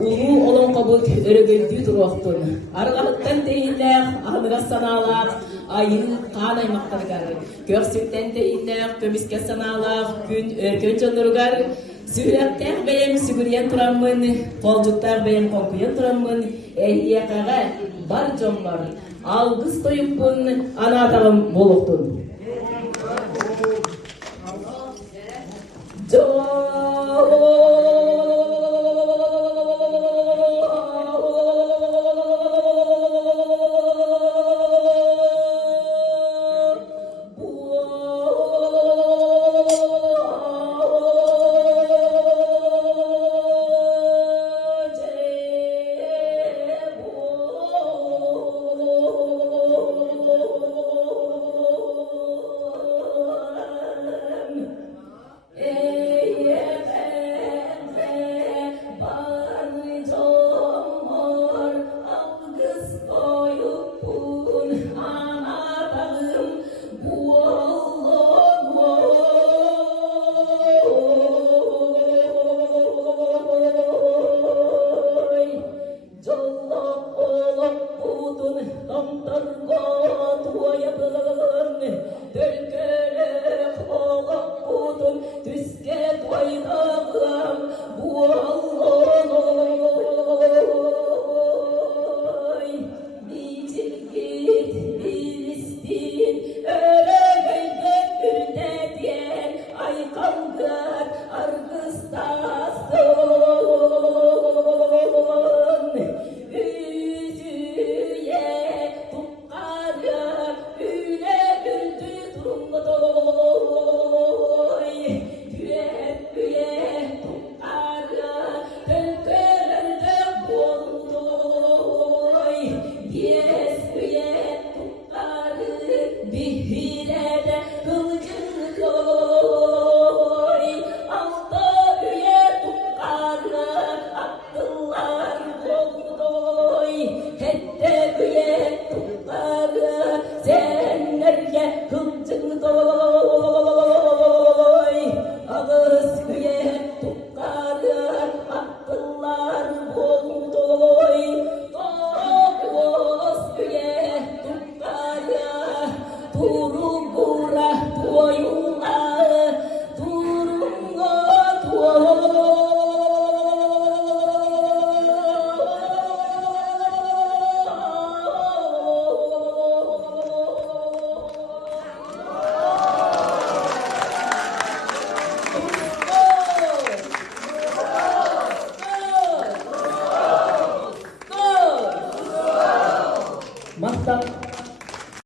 улуу олон кабыт өрөгөйдүү туруактун. Аргахыттан тейиннээх ахыныгас санаалаах айын каан аймактаргар. Көрсүттен тейиннээх көміске санаалаах күн өркөн жонлоругар. Сүрәттәр бәйем сүгүрен тураммын, қолжуттар бәйем конкуен тураммын, әйекаға бар жонлар. Алгыс тойыппын, анатағым болуқтын.